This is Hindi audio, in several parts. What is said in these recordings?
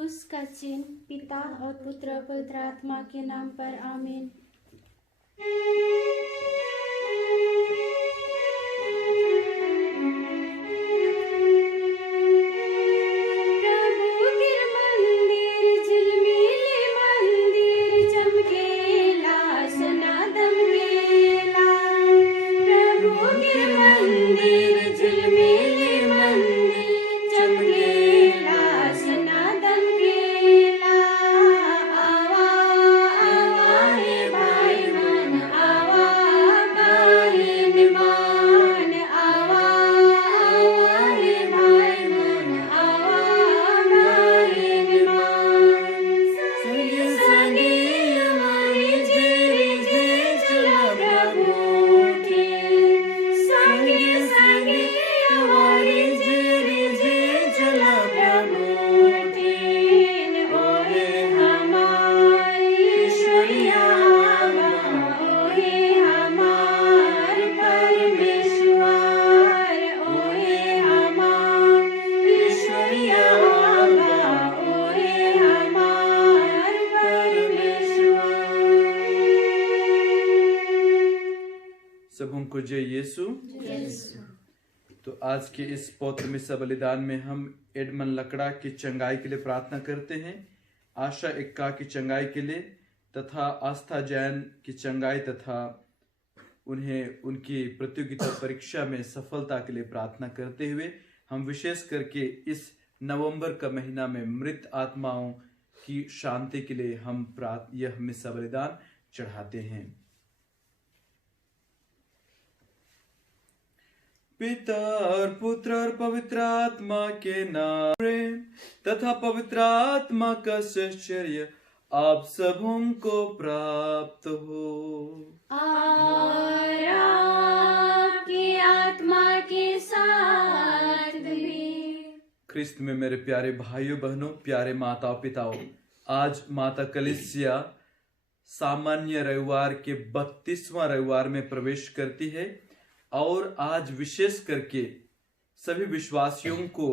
क्रूस का चिन्ह, पिता और पुत्र और पवित्र आत्मा के नाम पर आमीन। सबों को जय यीशु। तो आज के इस पौत्र मिसा बलिदान में हम एडमन लकड़ा की चंगाई के लिए प्रार्थना करते हैं, आशा एक्का की चंगाई के लिए तथा आस्था जैन की चंगाई तथा उन्हें उनकी प्रतियोगिता परीक्षा में सफलता के लिए प्रार्थना करते हुए हम विशेष करके इस नवंबर का महीना में मृत आत्माओं की शांति के लिए हम यह मिसा बलिदान चढ़ाते हैं। पिता और पुत्र और पवित्र आत्मा के नाम तथा पवित्र आत्मा का आश्चर्य आप सबों को प्राप्त हो और आपकी आत्मा के साथ भी। ख्रिस्त में मेरे प्यारे भाइयों बहनों, प्यारे माताओं पिताओं, आज माता कलीसिया सामान्य रविवार के 32वां रविवार में प्रवेश करती है और आज विशेष करके सभी विश्वासियों को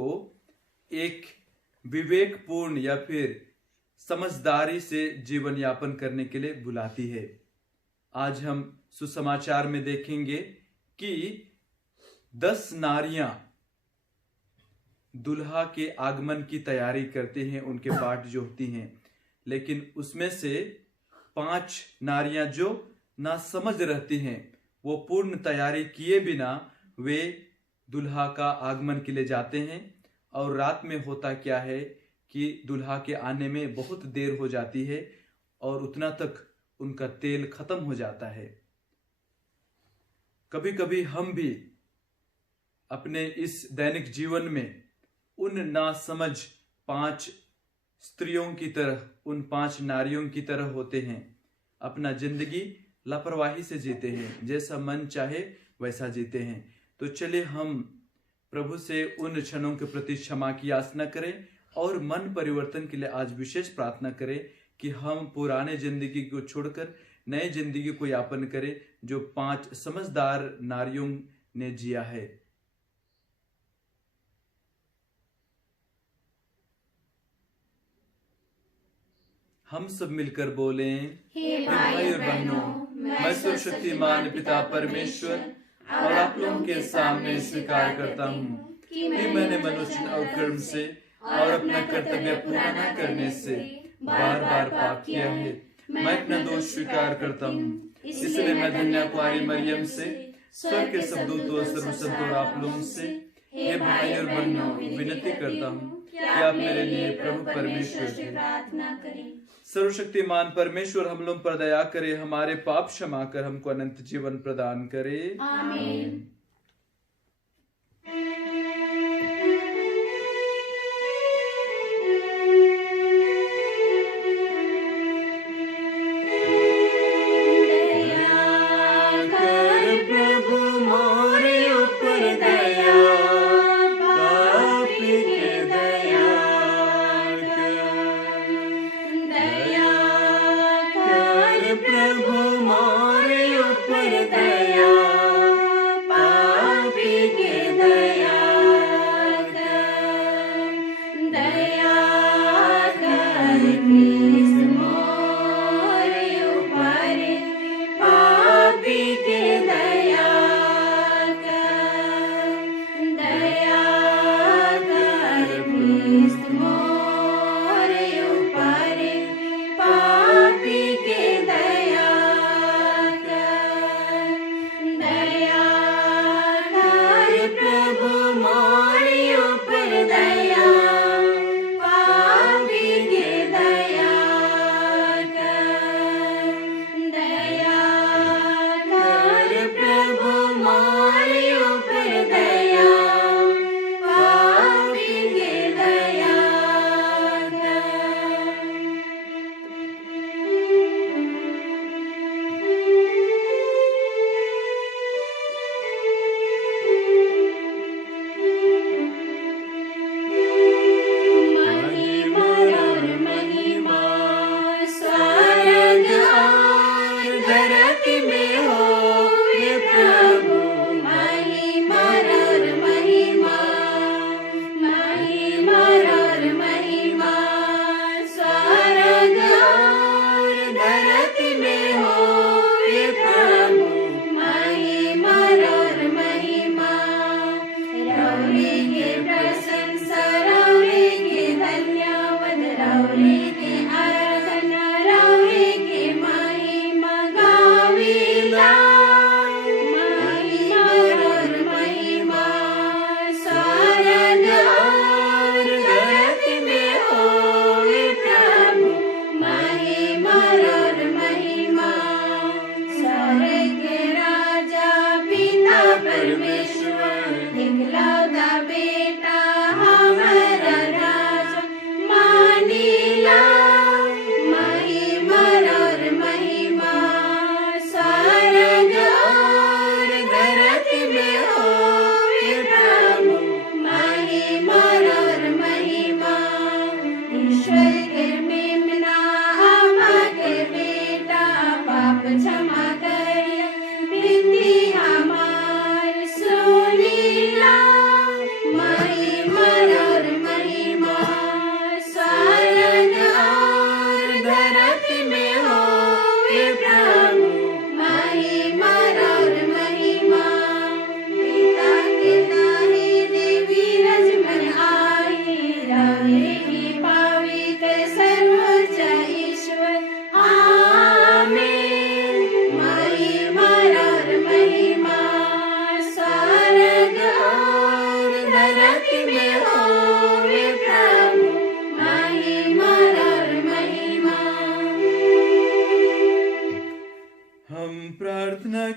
एक विवेकपूर्ण या फिर समझदारी से जीवन यापन करने के लिए बुलाती है। आज हम सुसमाचार में देखेंगे कि 10 नारियां दुल्हा के आगमन की तैयारी करती हैं, उनके पाठ जो होती हैं, लेकिन उसमें से 5 नारियां जो ना समझ रहती हैं, वो पूर्ण तैयारी किए बिना वे दुल्हा का आगमन के लिए जाते हैं। और रात में होता क्या है कि दुल्हा के आने में बहुत देर हो जाती है और उतना तक उनका तेल खत्म हो जाता है। कभी कभी हम भी अपने इस दैनिक जीवन में उन नासमझ 5 स्त्रियों की तरह, उन 5 नारियों की तरह होते हैं। अपना जिंदगी लापरवाही से जीते हैं, जैसा मन चाहे वैसा जीते हैं। तो चलिए हम प्रभु से उन क्षणों के प्रति क्षमा की याचना करें और मन परिवर्तन के लिए आज विशेष प्रार्थना करें कि हम पुराने जिंदगी को छोड़कर नए जिंदगी को यापन करें जो 5 समझदार नारियों ने जिया है। हम सब मिलकर बोलें, हे भाई और बहनों, मैं सर्वशक्तिमान पिता परमेश्वर और आप लोगों के सामने स्वीकार करता हूँ कि मैंने मनुष्य और कर्म से और अपना कर्तव्य पूरा न करने से बार बार पाप किया है। मैं अपना दोष स्वीकार करता हूँ, इसलिए मैं धन्य कुंवारी मरियम से, स्वर्ग के सब दूतों, सर्वसंतों और आप लोगों से, हे भाई और बहनों, विनती करता हूँ कि आप मेरे लिए प्रभु परमेश्वर से प्रार्थना करें। सर्वशक्तिमान परमेश्वर हम लोग पर दया करे, हमारे पाप क्षमा कर हमको अनंत जीवन प्रदान करे। आमीन। प्रभु मोरे ऊपर दया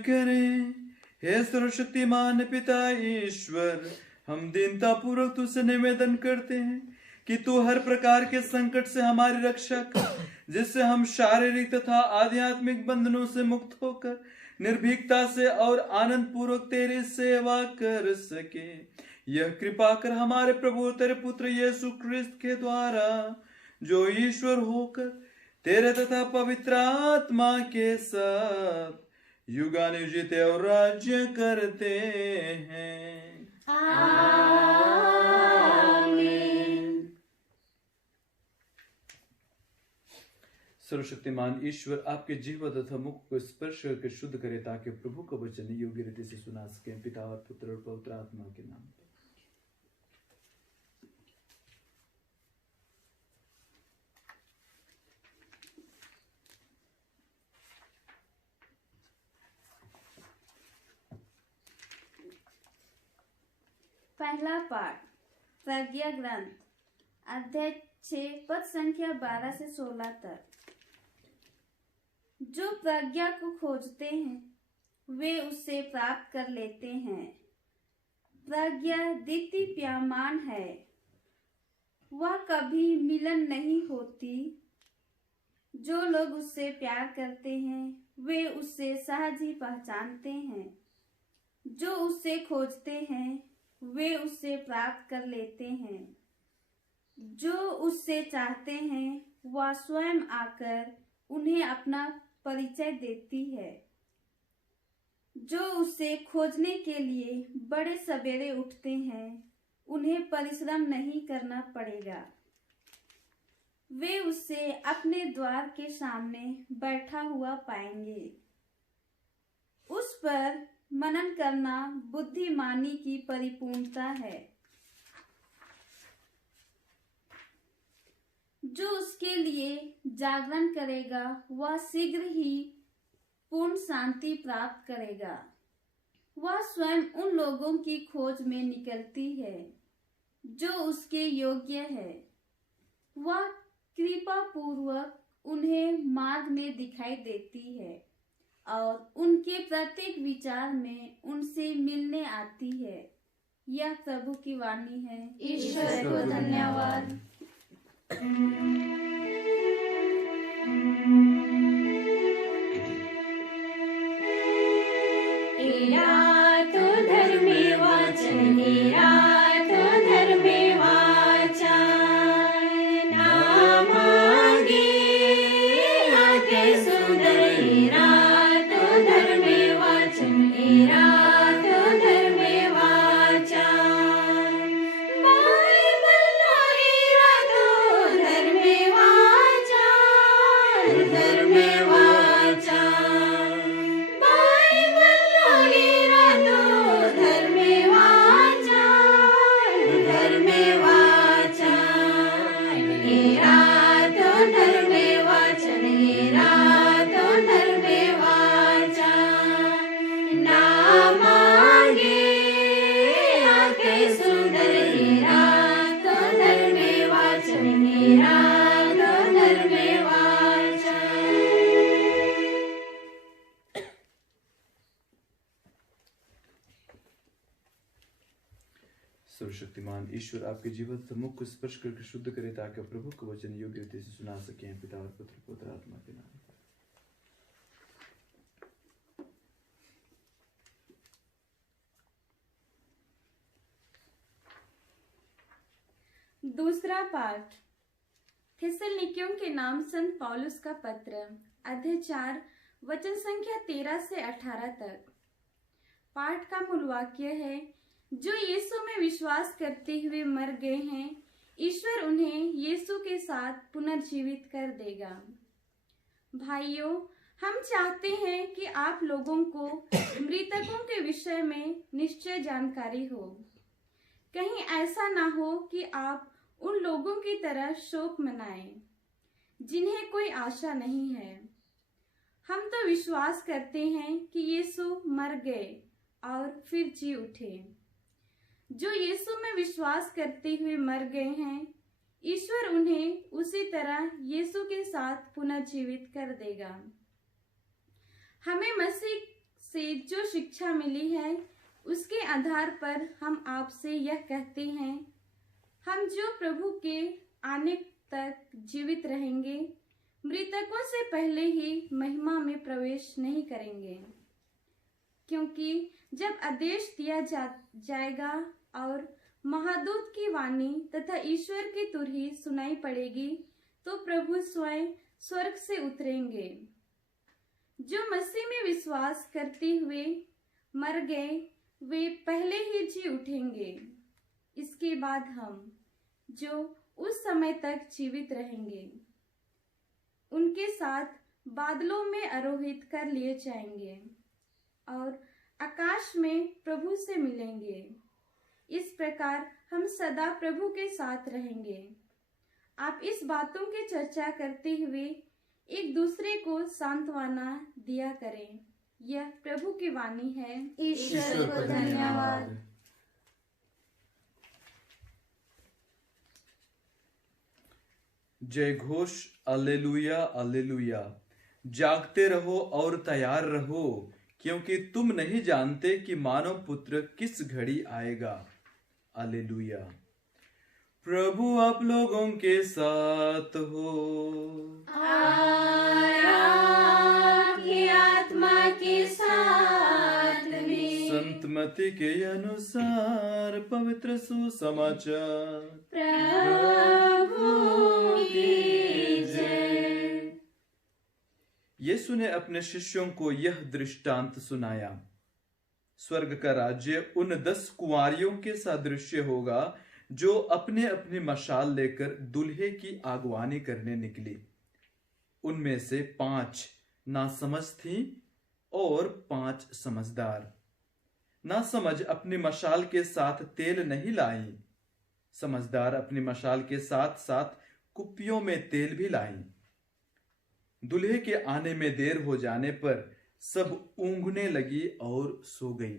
करें। हे सर्वशक्तिमान पिता ईश्वर, हम दीनता पूर्वक तुझसे निवेदन करते हैं कि तू हर प्रकार के संकट से हमारी रक्षा कर, जिससे हम शारीरिक तथा आध्यात्मिक बंधनों से मुक्त होकर निर्भीकता से और आनंद पूर्वक तेरी सेवा कर सके। यह कृपा कर हमारे प्रभु तेरे पुत्र यीशु क्रिस्त के द्वारा, जो ईश्वर होकर तेरे तथा पवित्र आत्मा के साथ युगानुयुग और राज्य करते हैं। आमीन। सर्वशक्तिमान ईश्वर आपके जीव तथा मुख को स्पर्श करके शुद्ध करे, ताकि प्रभु का वचन योग्य रीति से सुना सके। पिता और पुत्र और पवित्र आत्मा के नाम पर। पहला पाठ प्रज्ञा ग्रंथ अध्याय 6 पद संख्या 12 से 16 तक। जो प्रज्ञा को खोजते हैं वे उससे प्राप्त कर लेते हैं। प्रज्ञा दीप्तिप्यमान है, वह कभी मिलन नहीं होती। जो लोग उससे प्यार करते हैं वे उससे सहज ही पहचानते हैं। जो उससे खोजते हैं वे उससे प्राप्त कर लेते हैं। जो उससे चाहते हैं वह स्वयं आकर उन्हें अपना परिचय देती है। जो उससे खोजने के लिए बड़े सवेरे उठते हैं उन्हें परिश्रम नहीं करना पड़ेगा। वे उससे अपने द्वार के सामने बैठा हुआ पाएंगे। उस पर मनन करना बुद्धिमानी की परिपूर्णता है। जो उसके लिए जागरण करेगा वह शीघ्र ही पूर्ण शांति प्राप्त करेगा। वह स्वयं उन लोगों की खोज में निकलती है जो उसके योग्य है। वह कृपा पूर्वक उन्हें मार्ग में दिखाई देती है और उनके प्रत्येक विचार में उनसे मिलने आती है। यह प्रभु की वाणी है। ईश्वर को धन्यवाद। एरा तो धर्मे वाचन, एरा तो धर्मे वाचा, नामांगे आते सुंदर। एरा तो धर्मे वाचन, एरा तो धर्मे वाचा, बाइबल एरा तो धर्मे वाचा, धर्मे वाचा, बाइबल एरा तो धर्मे वाचा, धर्मे वाचा, एरा तो धर्मे वाचन, एरा तो धर्मे वाचा, ना मांगे आके सुंदर। एरा तो धर्मे वाचन, एरा तो धर्मे वाचा। सर्वशक्तिमान ईश्वर आपके जीवित मुख को स्पर्श करके शुद्ध करे, ताकि प्रभु का वचन योग्य रीति से सुना सके। पिता और पुत्र पवित्र आत्मा के नाम पर। दूसरा पाठ थिस्सलुनीकियों के नाम संत पौलुस का पत्र अध्याय 4 वचन संख्या 13 से 18 तक। पाठ का मूल वाक्य है, जो यीशु में विश्वास करते हुए मर गए हैं, ईश्वर उन्हें यीशु के साथ पुनर्जीवित कर देगा। भाइयों, हम चाहते हैं कि आप लोगों को मृतकों के विषय में निश्चय जानकारी हो। कहीं ऐसा ना हो कि आप उन लोगों की तरह शोक मनाएं जिन्हें कोई आशा नहीं है। हम तो विश्वास करते हैं कि यीशु मर गए और फिर जी उठे। जो यीशु में विश्वास करते हुए मर गए हैं, ईश्वर उन्हें उसी तरह यीशु के साथ पुनर्जीवित कर देगा। हमें मसीह से जो शिक्षा मिली है उसके आधार पर हम आपसे यह कहते हैं, हम जो प्रभु के आने तक जीवित रहेंगे, मृतकों से पहले ही महिमा में प्रवेश नहीं करेंगे। क्योंकि जब आदेश दिया जाएगा और महादूत की वाणी तथा ईश्वर की तुरही सुनाई पड़ेगी, तो प्रभु स्वयं स्वर्ग से उतरेंगे। जो मसीह में विश्वास करते हुए मर गए, वे पहले ही जी उठेंगे। इसके बाद हम जो उस समय तक जीवित रहेंगे, उनके साथ बादलों में आरोहित कर लिए जाएंगे और आकाश में प्रभु से मिलेंगे। इस प्रकार हम सदा प्रभु के साथ रहेंगे। आप इस बातों की चर्चा करते हुए एक दूसरे को सांत्वना दिया करें। यह प्रभु की वाणी है। ईश्वर को धन्यवाद। जय घोष, alleluia alleluia। जागते रहो और तैयार रहो, क्योंकि तुम नहीं जानते कि मानव पुत्र किस घड़ी आएगा। alleluia। प्रभु आप लोगों के साथ हो। आपकी आत्मा के साथ भी। संत मत्ती के अनुसार पवित्र सुसमाचार। प्रभु की जय। यीशु ने अपने शिष्यों को यह दृष्टांत सुनाया। स्वर्ग का राज्य उन 10 कुंवारियों के सादृश्य होगा जो अपने अपनी मशाल लेकर दूल्हे की आगवानी करने निकली। उनमें से 5 नासमझ थीं और 5 समझदार। नासमझ अपनी मशाल के साथ तेल नहीं लाई, समझदार अपनी मशाल के साथ साथ कुप्पियों में तेल भी लाई। दूल्हे के आने में देर हो जाने पर सब ऊँघने लगी और सो गई।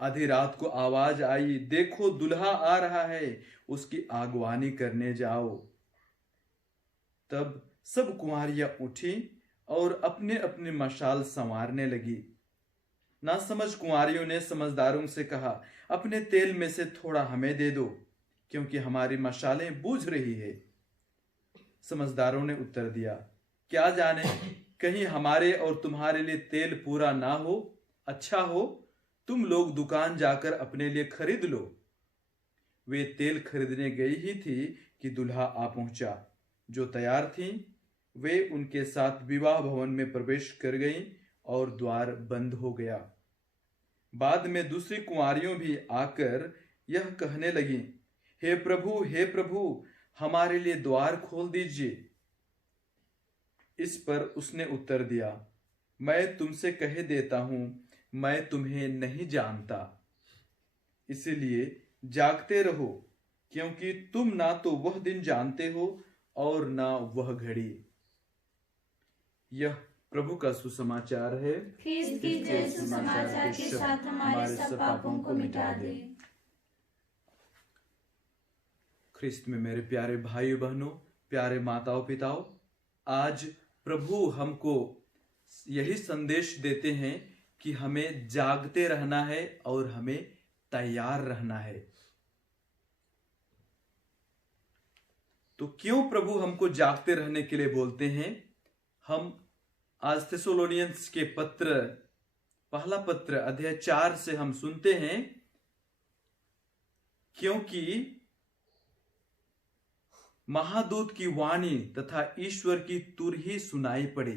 आधी रात को आवाज आई, देखो दुल्हा आ रहा है, उसकी आगवानी करने जाओ। तब सब कुंवारियां उठी और अपने अपनी मशाल संवारने लगी। नासमझ कुंवारियों ने समझदारों से कहा, अपने तेल में से थोड़ा हमें दे दो, क्योंकि हमारी मशालें बुझ रही है। समझदारों ने उत्तर दिया, क्या जाने कहीं हमारे और तुम्हारे लिए तेल पूरा ना हो। अच्छा हो तुम लोग दुकान जाकर अपने लिए खरीद लो। वे तेल खरीदने गई ही थी कि दूल्हा आ पहुंचा। जो तैयार थीं, वे उनके साथ विवाह भवन में प्रवेश कर गईं और द्वार बंद हो गया। बाद में दूसरी कुंवारियों भी आकर यह कहने लगीं, हे प्रभु, हमारे लिए द्वार खोल दीजिए। इस पर उसने उत्तर दिया, मैं तुमसे कह देता हूं, मैं तुम्हें नहीं जानता। इसलिए जागते रहो, क्योंकि तुम ना तो वह दिन जानते हो और ना वह घड़ी। यह प्रभु का सुसमाचार है। ख्रिस्त की जय। सुसमाचार के साथ हमारे सब पापों को मिटा दे। ख्रिस्त में मेरे प्यारे भाइयों बहनों, प्यारे माताओं पिताओं, आज प्रभु हमको यही संदेश देते हैं कि हमें जागते रहना है और हमें तैयार रहना है। तो क्यों प्रभु हमको जागते रहने के लिए बोलते हैं? हम आज थिस्सलुनीयंस के पत्र, पहला पत्र अध्याय 4 से हम सुनते हैं, क्योंकि महादूत की वाणी तथा ईश्वर की तुरही सुनाई पड़े।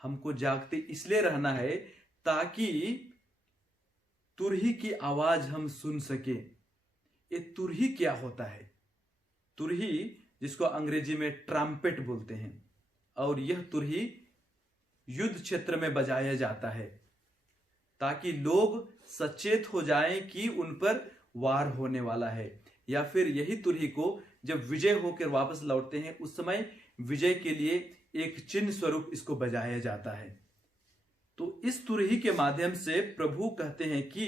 हमको जागते इसलिए रहना है ताकि तुरही की आवाज हम सुन सके। ये तुरही क्या होता है? तुरही, जिसको अंग्रेजी में ट्रम्पेट बोलते हैं, और यह तुरही युद्ध क्षेत्र में बजाया जाता है ताकि लोग सचेत हो जाएं कि उन पर वार होने वाला है। या फिर यही तुरही को जब विजय होकर वापस लौटते हैं, उस समय विजय के लिए एक चिन्ह स्वरूप इसको बजाया जाता है। तो इस तुरही के माध्यम से प्रभु कहते हैं कि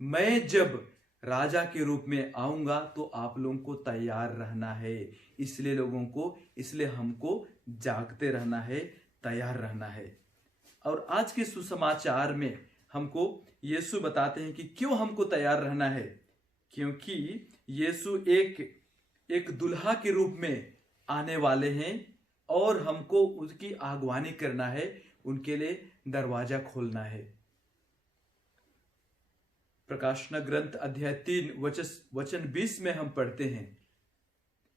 मैं जब राजा के रूप में आऊंगा तो आप लोगों को तैयार रहना है। इसलिए हमको जागते रहना है, तैयार रहना है। और आज के सुसमाचार में हमको यीशु बताते हैं कि क्यों हमको तैयार रहना है, क्योंकि यीशु एक दुल्हा के रूप में आने वाले हैं और हमको उसकी आगवानी करना है, उनके लिए दरवाजा खोलना है। प्रकाशना ग्रंथ अध्याय 3 वचन 20 में हम पढ़ते हैं,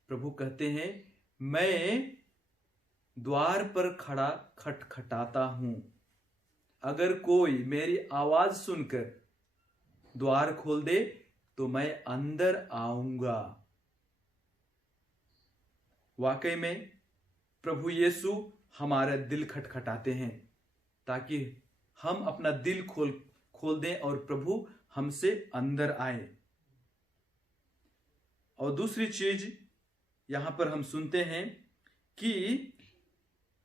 प्रभु कहते हैं, मैं द्वार पर खड़ा खटखटाता हूं, अगर कोई मेरी आवाज सुनकर द्वार खोल दे तो मैं अंदर आऊंगा। वाकई में प्रभु यीशु हमारा दिल खटखटाते हैं ताकि हम अपना दिल खोल दें और प्रभु हमसे अंदर आए। और दूसरी चीज यहां पर हम सुनते हैं कि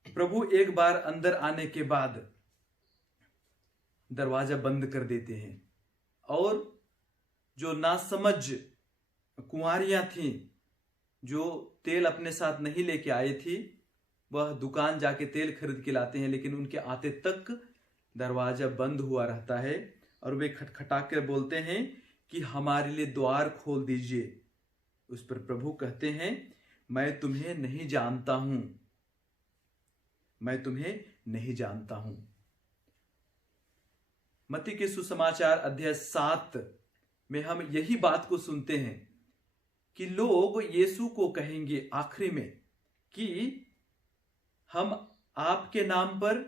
प्रभु एक बार अंदर आने के बाद दरवाजा बंद कर देते हैं, और जो नासमझ कुंवारियां थीं, जो तेल अपने साथ नहीं लेके आई थी, वह दुकान जाके तेल खरीद के लाते हैं, लेकिन उनके आते तक दरवाजा बंद हुआ रहता है और वे खटखटा कर बोलते हैं कि हमारे लिए द्वार खोल दीजिए। उस पर प्रभु कहते हैं, मैं तुम्हें नहीं जानता हूं, मैं तुम्हें नहीं जानता हूं। मत्ती के सुसमाचार अध्याय 7 में हम यही बात को सुनते हैं कि लोग यीशु को कहेंगे आखिरी में कि हम आपके नाम पर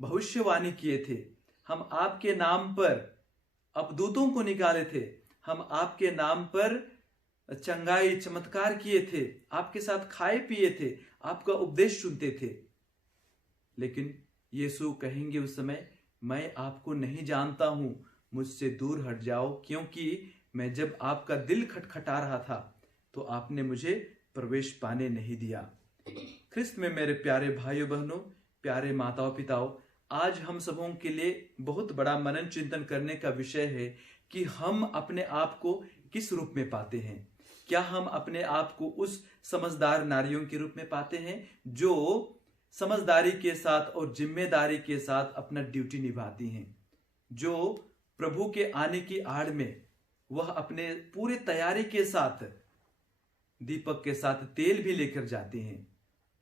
भविष्यवाणी किए थे, हम आपके नाम पर अपदूतों को निकाले थे, हम आपके नाम पर चंगाई चमत्कार किए थे, आपके साथ खाए पिए थे, आपका उपदेश सुनते थे। लेकिन यीशु कहेंगे उस समय, मैं आपको नहीं जानता हूं, मुझसे दूर हट जाओ, क्योंकि मैं जब आपका दिल खटखटा रहा था तो आपने मुझे प्रवेश पाने नहीं दिया। ख्रिस्त में मेरे प्यारे भाइयों बहनों, प्यारे माताओं पिताओं, आज हम सबों के लिए बहुत बड़ा मनन चिंतन करने का विषय है कि हम अपने आप को किस रूप में पाते हैं। क्या हम अपने आप को उस समझदार नारियों के रूप में पाते हैं जो समझदारी के साथ और जिम्मेदारी के साथ अपना ड्यूटी निभाती हैं, जो प्रभु के आने की आड़ में वह अपने पूरे तैयारी के साथ दीपक के साथ तेल भी लेकर जाती हैं,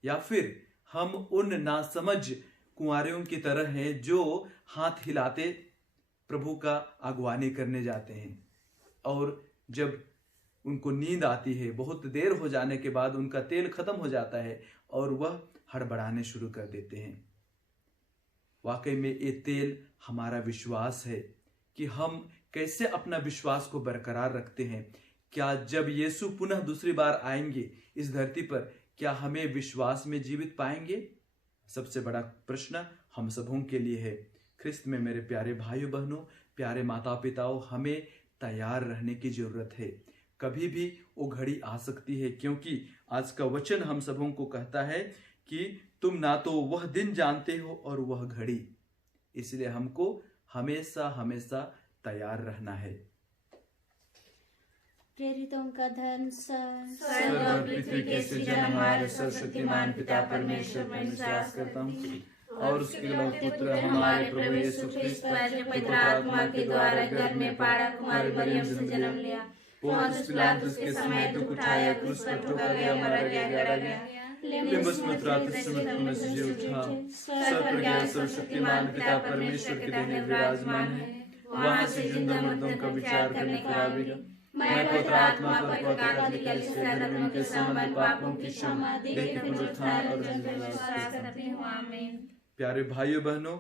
या फिर हम उन नासमझ कुंवारियों की तरह हैं जो हाथ हिलाते प्रभु का अगवानी करने जाते हैं, और जब उनको नींद आती है, बहुत देर हो जाने के बाद उनका तेल खत्म हो जाता है और वह हड़बड़ाने शुरू कर देते हैं। वाकई में ये तेल हमारा विश्वास है कि हम कैसे अपना विश्वास को बरकरार रखते हैं। क्या जब यीशु पुनः दूसरी बार आएंगे इस धरती पर, क्या हमें विश्वास में जीवित पाएंगे? सबसे बड़ा प्रश्न हम सबों के लिए है। ख्रिस्त में मेरे प्यारे भाइयों बहनों, प्यारे माता पिताओं, हमें तैयार रहने की जरूरत है। कभी भी वो घड़ी आ सकती है, क्योंकि आज का वचन हम सबों को कहता है कि तुम ना तो वह दिन जानते हो और वह घड़ी, इसलिए हमको हमेशा हमेशा तैयार रहना है। प्रेरितों का धन स्वर्ग और पृथ्वी के सृजनहार सर्वशक्तिमान पिता परमेश्वर में विश्वास करता हूँ और उसके पुत्र हमारे प्रभु यीशु ख्रिस्त जो पवित्र आत्मा के द्वारा गर्भ में पाड़ा कुमारी मरियम से जन्म लिया, पोंतियुस पिलातुस के समय दुख उठाया, क्रूस पर ठोका गया, मरा गया, गड़ा गया, लिम्बस में से जी उठा, सर्वज्ञ सर्वशक्तिमान पिता परमेश्वर के दाहिने विराजमान है, वहां से जिंदा मर्दों का विचार करने को आवेगा। मैं पवित्र आत्मा पर के संबंध पापों की क्षमा, देह के पुनरुत्थान और जन्म में विश्वास करती हूँ। आमीन। प्यारे भाइयों बहनों,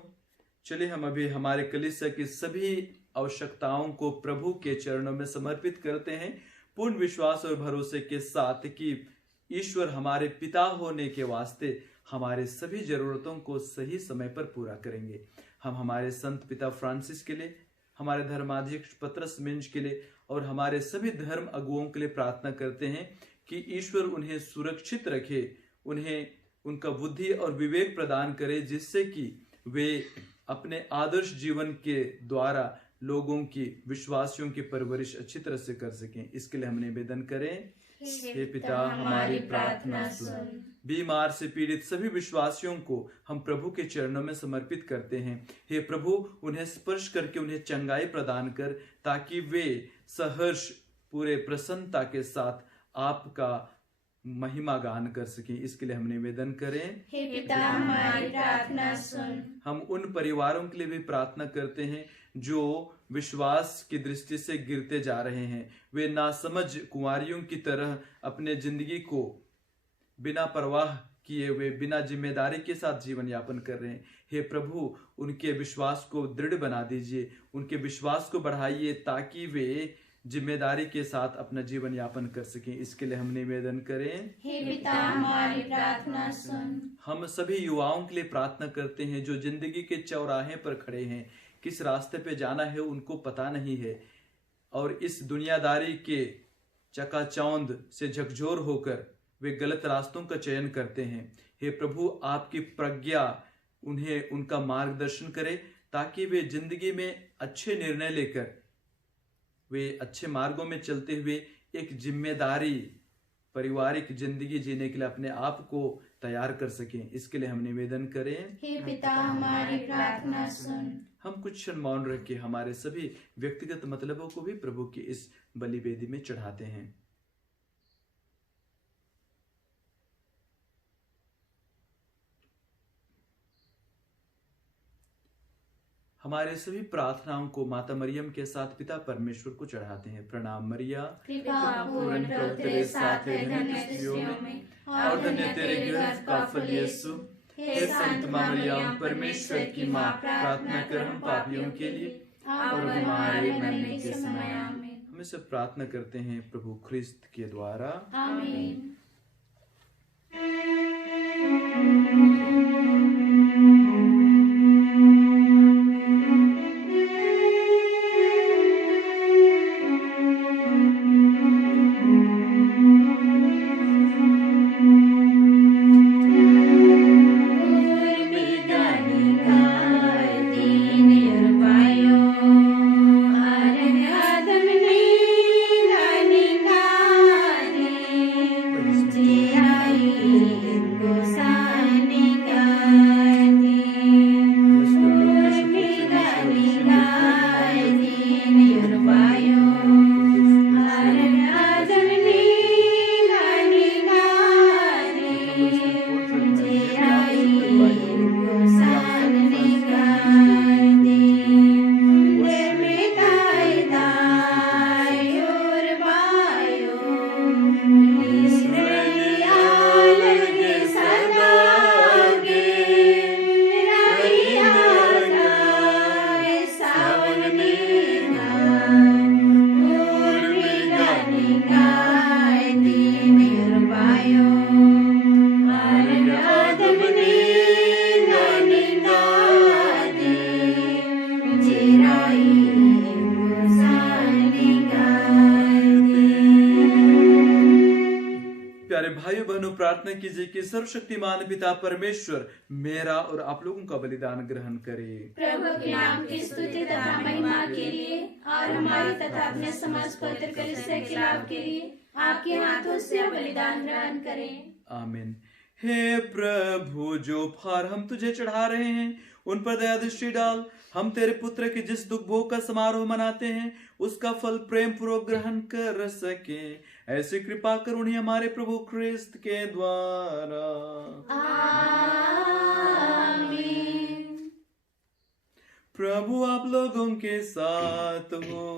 चलिए हम अभी हमारे कलीसिया की सभी आवश्यकताओं को प्रभु के चरणों में समर्पित करते हैं, पूर्ण विश्वास और भरोसे के साथ कि ईश्वर हमारे पिता होने के वास्ते हमारे सभी जरूरतों को सही समय पर पूरा करेंगे। हम हमारे संत पिता फ्रांसिस के लिए, हमारे धर्माध्यक्ष पतरस मिंज के लिए और हमारे सभी धर्म अगुओं के लिए प्रार्थना करते हैं कि ईश्वर उन्हें सुरक्षित रखे, उन्हें उनका बुद्धि और विवेक प्रदान करे, जिससे कि वे अपने आदर्श जीवन के द्वारा लोगों की, विश्वासियों की परवरिश अच्छी तरह से कर सकें। इसके लिए हम निवेदन करें। हे पिता हमारी प्रार्थना सुन। बीमार से पीड़ित सभी विश्वासियों को हम प्रभु के चरणों में समर्पित करते हैं। हे प्रभु, उन्हें स्पर्श करके उन्हें चंगाई प्रदान कर, ताकि वे सहर्ष पूरे प्रसन्नता के साथ आपका महिमा गान कर सकें। इसके लिए हम निवेदन करें। हे पिता हमारी प्रार्थना सुन। हम उन परिवारों के लिए भी प्रार्थना करते हैं जो विश्वास की दृष्टि से गिरते जा रहे हैं। वे नासमझ कुंवारियों की तरह अपने जिंदगी को बिना परवाह किए हुए, बिना जिम्मेदारी के साथ जीवन यापन कर रहे हैं। हे प्रभु, उनके विश्वास को दृढ़ बना दीजिए, उनके विश्वास को बढ़ाइए, ताकि वे जिम्मेदारी के साथ अपना जीवन यापन कर सकें। इसके लिए हम निवेदन करें। हे पिता हमारी प्रार्थना सुन। हम सभी युवाओं के लिए प्रार्थना करते हैं जो जिंदगी के चौराहे पर खड़े हैं, किस रास्ते पे जाना है उनको पता नहीं है, और इस दुनियादारी के चकाचौंध से झकझोर होकर वे गलत रास्तों का चयन करते हैं। हे प्रभु, आपकी प्रज्ञा उन्हें उनका मार्गदर्शन करे, ताकि वे जिंदगी में अच्छे निर्णय लेकर वे अच्छे मार्गों में चलते हुए एक जिम्मेदारी पारिवारिक जिंदगी जीने के लिए अपने आप को तैयार कर सकें। इसके लिए हम निवेदन करें। हे पिता हमारी प्रार्थना सुन। हम कुछ क्षण मौन रख के हमारे सभी व्यक्तिगत मतलबों को भी प्रभु की इस बलि वेदी में चढ़ाते हैं। हमारे सभी प्रार्थनाओं को माता मरियम के साथ पिता परमेश्वर को चढ़ाते हैं। प्रणाम मरिया, कृपा पूर्ण प्रभु तेरे साथ है, धन्य स्त्रियों में और धन्य तेरे गर्भ का फल यीशु। हे संत मां मरियम, परमेश्वर की मां, प्रार्थना कर हम पापियों के लिए और हमारे मरने के समय आमीन। हम सब प्रार्थना करते हैं प्रभु ख्रिस्त के द्वारा। आमीन। भाइयों बहनों, प्रार्थना कीजिए कि सर्वशक्तिमान पिता परमेश्वर मेरा और आप लोगों का बलिदान ग्रहण करे। प्रभु के नाम की स्तुति तथा महिमा के लिए और हमारी तथा अपने समस्त पवित्र कलीसिया के लाभ के लिए आपके हाथों से बलिदान ग्रहण करें। आमीन। हे प्रभु, जो भार हम तुझे चढ़ा रहे हैं उन पर दया दृष्टि डाल। हम तेरे पुत्र के जिस दुख भोग का समारोह मनाते हैं उसका फल प्रेम पूर्वक ग्रहण कर सके, ऐसी कृपा कर उन्हें हमारे प्रभु ख्रिस्त के द्वारा। आमीन। प्रभु आप लोगों के साथ हो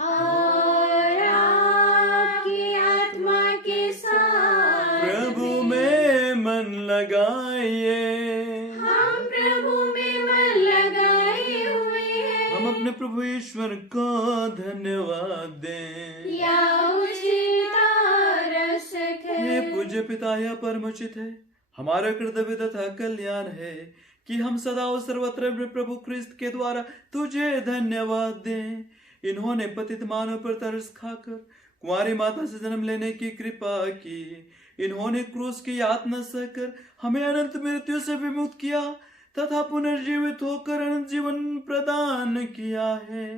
और आपकी आत्मा के साथ। प्रभु में मन लगाइए, हम प्रभु में मन लगाए हुए हैं। हम अपने प्रभु ईश्वर को धन्यवाद दें। या उचित और आवश्यक है। हे पूज्य पिता, यह परम उचित है, हमारा कर्तव्य तथा कल्याण है कि हम सदा और सर्वत्र प्रभु ख्रिस्त के द्वारा तुझे धन्यवाद दें। इन्होंने पतित मानव पर तरस खाकर कुंवारी माता से जन्म लेने की कृपा की। इन्होंने क्रूस की यातना सहकर हमें अनंत मृत्यु से विमुक्त किया तथा पुनर्जीवित होकर अनंत जीवन प्रदान किया है।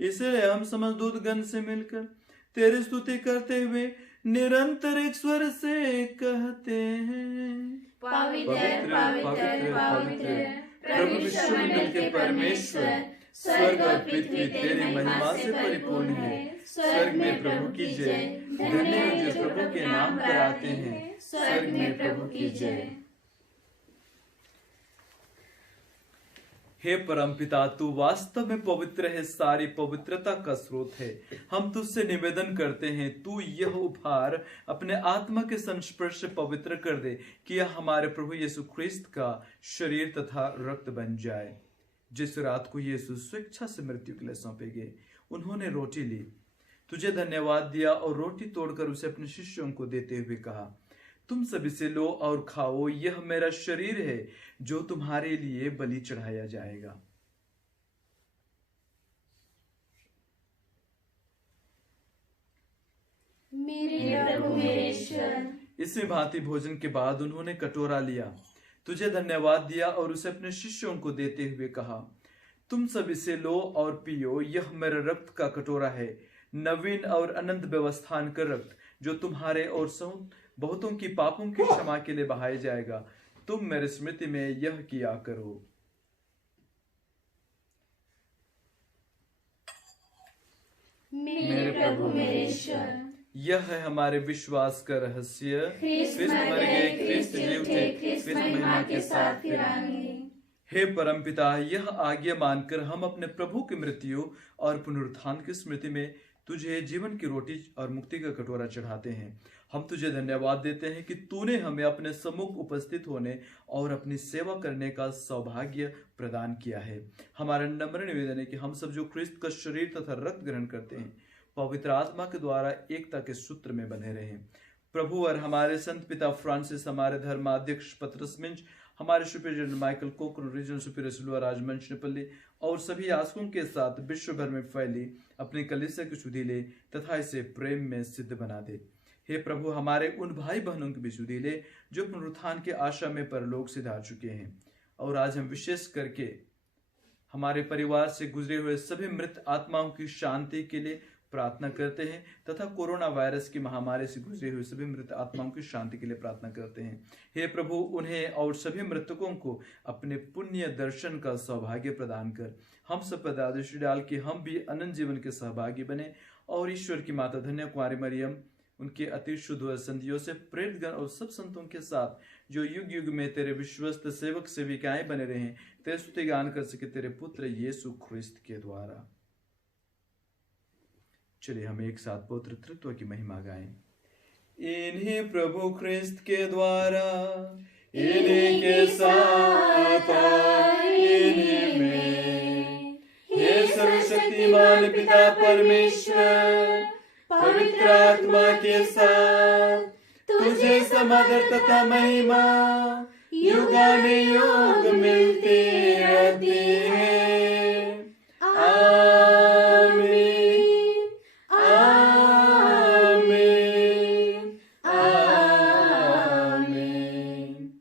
इसलिए हम समस्त दूतगण से मिलकर तेरी स्तुति करते हुए निरंतर एक स्वर से कहते हैं, पवित्र पवित्र पवित्र प्रभु विश्वमंडल के परमेश्वर, स्वर्ग और पृथ्वी तेरी महिमा से परिपूर्ण है। स्वर्ग में प्रभु की जय, धन्य है जो प्रभु के नाम पर आते हैं। स्वर्ग में प्रभु की जय। हे परमपिता, तू वास्तव में पवित्र है, सारी पवित्रता का स्रोत है। हम तुझसे निवेदन करते हैं, तू यह उपहार अपने आत्मा के संस्पर्श से पवित्र कर दे कि यह हमारे प्रभु यीशु ख्रिस्त का शरीर तथा रक्त बन जाए। जिस रात को यीशु स्वेच्छा से मृत्यु के लिए सौंपे गए, उन्होंने रोटी ली, तुझे धन्यवाद दिया और रोटी तोड़कर उसे अपने शिष्यों को देते हुए कहा, तुम सब इसे लो और खाओ, यह मेरा शरीर है जो तुम्हारे लिए बलि चढ़ाया जाएगा। मेरे प्रभु मेरे ईश्वर। इसी भांति भोजन के बाद उन्होंने कटोरा लिया, तुझे धन्यवाद दिया और उसे अपने शिष्यों को देते हुए कहा, तुम सब इसे लो और पियो, यह मेरे रक्त का कटोरा है, नवीन और अनंत व्यवस्थान का रक्त, जो तुम्हारे और बहुतों की पापों की क्षमा के लिए बहाया जाएगा। तुम मेरे स्मृति में यह किया करो। मेरे प्रभु मेरे ईश्वर। यह है हमारे विश्वास का रहस्य, ख्रिस्त मर गए, ख्रिस्त जी उठे, ख्रिस्त महिमा के साथ फिर आएंगे। हे परमपिता, यह आज्ञा मानकर हम अपने प्रभु की मृत्यु और पुनरुत्थान की स्मृति में तुझे जीवन की रोटी और मुक्ति का कटोरा चढ़ाते हैं। हम तुझे धन्यवाद देते हैं कि तूने हमें अपने सम्मुख उपस्थित होने और अपनी सेवा करने का सौभाग्य प्रदान किया है। हमारा नम्र निवेदन है कि हम सब जो ख्रिस्त का शरीर तथा रक्त ग्रहण करते हैं, पवित्र आत्मा के द्वारा एकता के सूत्र में बने रहें। प्रभु और हमारे संत पिता फ्रांसिस, हमारे धर्माध्यक्ष पतरस मिंज, हमारे superior general Michael Kokan, regional superior Silva Rajvansh Nepalli और सभी आसकों के साथ विश्व भर में फैली अपनी कलीसिया की शुद्धि ले तथा इसे प्रेम में सिद्ध बना दे। हे प्रभु, हमारे उन भाई बहनों की भी शुद्धि ले जो पुनरुत्थान के आशा में परलोक से जा चुके हैं। और आज हम विशेष करके हमारे परिवार से गुजरे हुए सभी मृत आत्माओं की शांति के लिए प्रार्थना करते हैं तथा कोरोना वायरस की महामारी से गुजरे हुए सभी मृत आत्माओं की शांति के लिए प्रार्थना करते हैं। हे प्रभु, उन्हें और सभी मृतकों को अपने पुण्य दर्शन का सौभाग्य प्रदान कर हम सब पर आदेश डाल कि हम भी अनंत जीवन के सहभागी बने और ईश्वर की माता धन्य कुमारी मरियम, उनके अति शुद्ध संधियों से प्रेरितगण और सब संतों के साथ जो युग युग में तेरे विश्वस्त सेवक सेविकाएं बने रहे, तेरे स्तुति गान कर सके तेरे पुत्र यीशु ख्रिस्त के द्वारा। चलिए हम एक साथ पवित्र तृत्व की महिमा गाएं। इन्हीं प्रभु ख्रिस्त के द्वारा, इन्हीं के साथ, इन्हीं में, हे सर्वशक्तिमान पिता परमेश्वर, पवित्र आत्मा के साथ तुझे समादर तथा महिमा युगानुयुग मिलती रहती है। आमीन, आमीन, आमीन।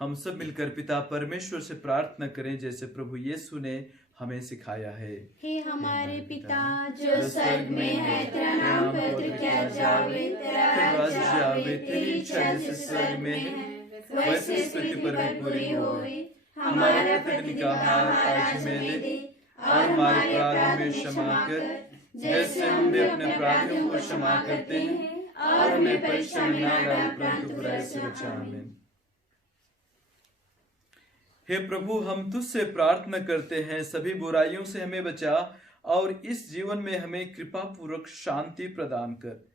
हम सब मिलकर पिता परमेश्वर से प्रार्थना करें जैसे प्रभु यीशु ने हमें सिखाया है। हे हमारे पिता जो स्वर्ग में है, तेरा नाम पवित्र किया जावे, तेरा राज्य आवे, तेरी इच्छा जैसे स्वर्ग में है वैसे इस पृथ्वी पर भी पूरी होवे। हमारा प्रतिदिन का आहार आज हमें दे और हमारे अपराध में क्षमा कर, जैसे हम भी अपने अपराधियों को क्षमा करते हैं, और हमें परीक्षा में न डाल परंतु बुराई से बचा। आमीन। हे प्रभु, हम तुझसे प्रार्थना करते हैं, सभी बुराइयों से हमें बचा और इस जीवन में हमें कृपा पूर्वक शांति प्रदान कर।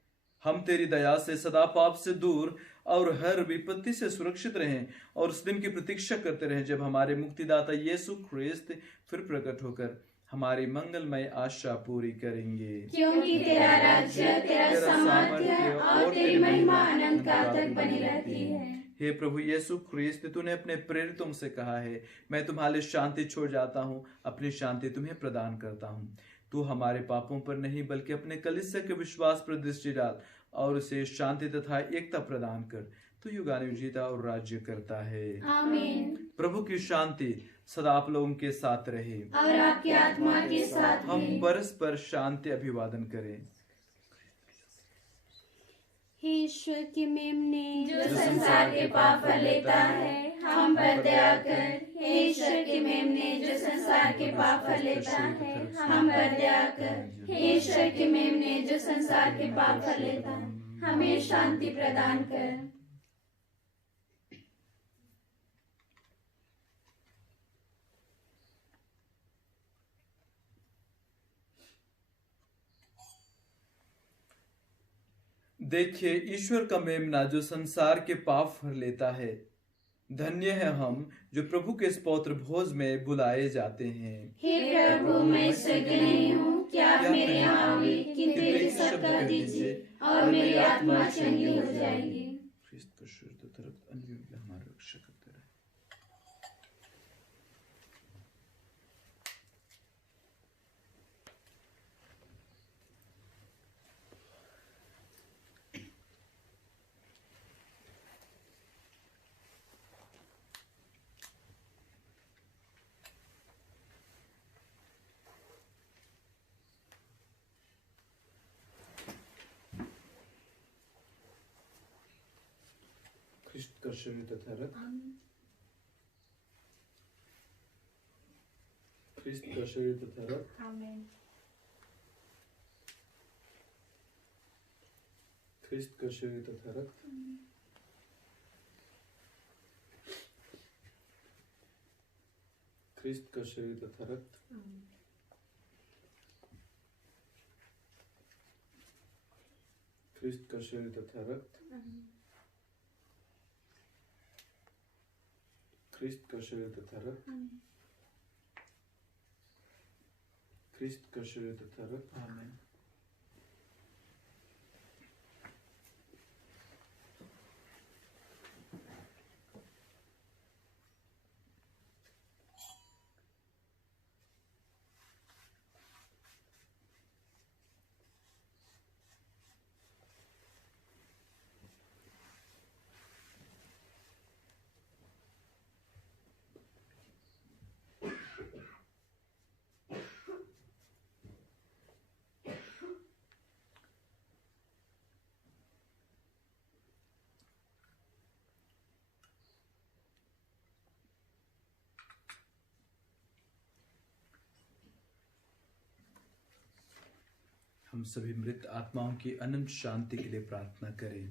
हम तेरी दया से सदा पाप से दूर और हर विपत्ति से सुरक्षित रहें और उस दिन की प्रतीक्षा करते रहें जब हमारे मुक्तिदाता यीशु ख्रिस्त फिर प्रकट होकर हमारी मंगलमय आशा पूरी करेंगे। क्योंकि तेरा राज्य, तेरा सामर्थ्य और तेरी महिमा अनंत काल तक बनी रहती है। हे प्रभु यीशु ख्रिस्त, तूने अपने प्रेरितों से कहा है, मैं तुम्हारे शांति छोड़ जाता हूँ, अपनी शांति तुम्हें प्रदान करता हूँ। तू हमारे पापों पर नहीं बल्कि अपने कलीसिया के विश्वास पर दृष्टि डाल और उसे शांति तथा एकता प्रदान कर। तो युगानुयुग जीता और राज्य करता है। आमीन। प्रभु की शांति सदा आप लोगों के साथ रहे और आपकी आत्मा के साथ हम भी। परस्पर शांति अभिवादन करें। हे ईश्वर के मेमने जो संसार के पाप हर लेता है, हम पर दया कर। हे ईश्वर के मेमने जो संसार के पाप हर लेता है, हम पर दया कर। हे ईश्वर के मेमने जो संसार के पाप हर लेता है, हमें शांति प्रदान कर। देखिए ईश्वर का मेमना जो संसार के पाप हर लेता है। धन्य है हम जो प्रभु के इस पौत्र भोज में बुलाए जाते हैं। हे प्रभु, मैं इस योग्य नहीं हूँ कि आप मेरे यहाँ आवे, किंतु एक शब्द कह दीजिए और मेरी आत्मा चंगी हो जाएगी। हमारा रक्षा करते रहे। ख्रिस्त का शरीर तथा रक्त। ख्रिस्त का शरीर तथा रक्त। ख्रिस्त का शरीर तथा रक्त। ख्रिस्त का शरीर तथा रक्त। ख्रिस्त का शरीर तथा रक्त। ख्रिस्त का शरीर तथा रक्त। ख्रिस्त का शरीर तथा रक्त। आमीन। हम सभी मृत आत्माओं की अनंत शांति के लिए प्रार्थना करें।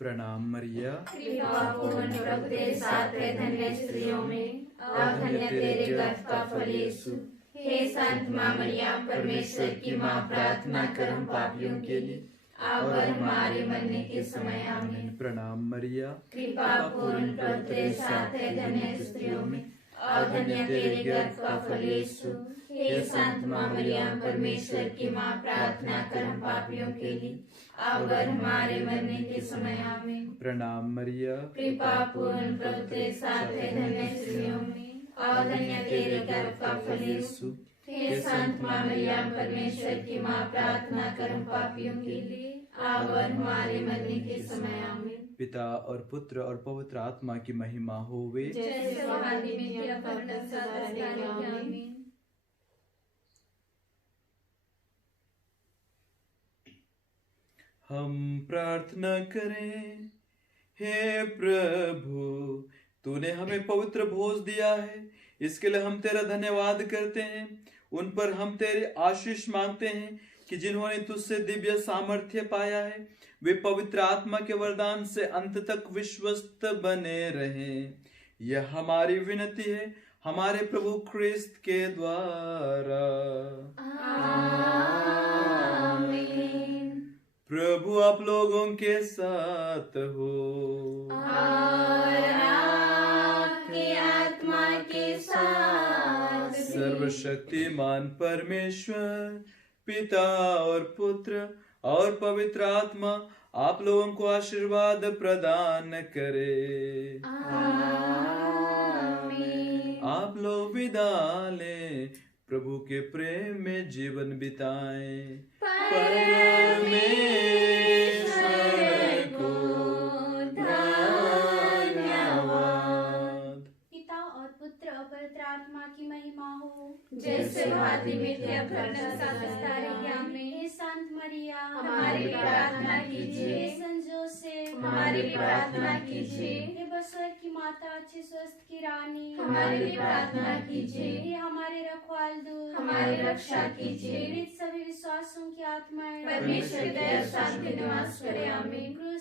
प्रणाम मरिया, कृपापूर्ण प्रभु तेरे साथ है, धन्य स्त्रियों में और धन्य तेरे गर्भ का फल यीशु। हे संत मां मरिया, परमेश्वर की मां, प्रार्थना कर हम पापियों के लिए अब और हमारे मरने के समय। आमीन। प्रणाम मरिया, कृपापूर्ण प्रभु तेरे साथ है, धन्य स्त्रियों में और धन्य तेरे गर्भ का फल यीशु। हे संत मां मरिया, परमेश्वर की मां, प्रार्थना कर हम पापियों के लिए अब और हमारे मरने के समय। आमीन। प्रणाम मरिया, कृपापूर्ण प्रभु तेरे साथ है, धन्य स्त्रियों में और धन्य तेरे गर्भ का फल यीशु। हे संत मां मरिया, परमेश्वर की मां, प्रार्थना कर हम पापियों के लिए अब और हमारे मरने के समय। आमीन। पिता और पुत्र और पवित्र आत्मा की महिमा होवे, जैसे आदि में किया करना सदा रहेगा। आमीन। हम प्रार्थना करें। हे प्रभु, तूने हमें पवित्र भोज दिया है, इसके लिए हम तेरा धन्यवाद करते हैं। उन पर हम तेरी आशीष मांगते हैं कि जिन्होंने तुझसे दिव्य सामर्थ्य पाया है, वे पवित्र आत्मा के वरदान से अंत तक विश्वस्त बने रहें। यह हमारी विनती है हमारे प्रभु ख्रिस्त के द्वारा। आमीन। प्रभु आप लोगों के साथ हो और आपके आत्मा के साथ भी। सर्वशक्तिमान परमेश्वर पिता और पुत्र और पवित्र आत्मा आप लोगों को आशीर्वाद प्रदान करे। आमीन। आप लोग विदा लें, प्रभु के प्रेम में जीवन बिताएं। परमेश्वर को धन्यवाद। जैसे वो आदि में थे अब में। हे संत मरिया हमारे लिए प्रार्थना कीजिए। हे संत जोसेफ हमारे लिए प्रार्थना कीजिए। हे बसवर की माता अच्छे स्वस्थ की रानी हमारे लिए प्रार्थना कीजिए। हे हमारे रखवाल दूत हमारी रक्षा कीजिए। पीड़ित सभी विश्वासों की आत्माएं परमेश्वर की दया शांति निवास करे। आमीन। क्रूस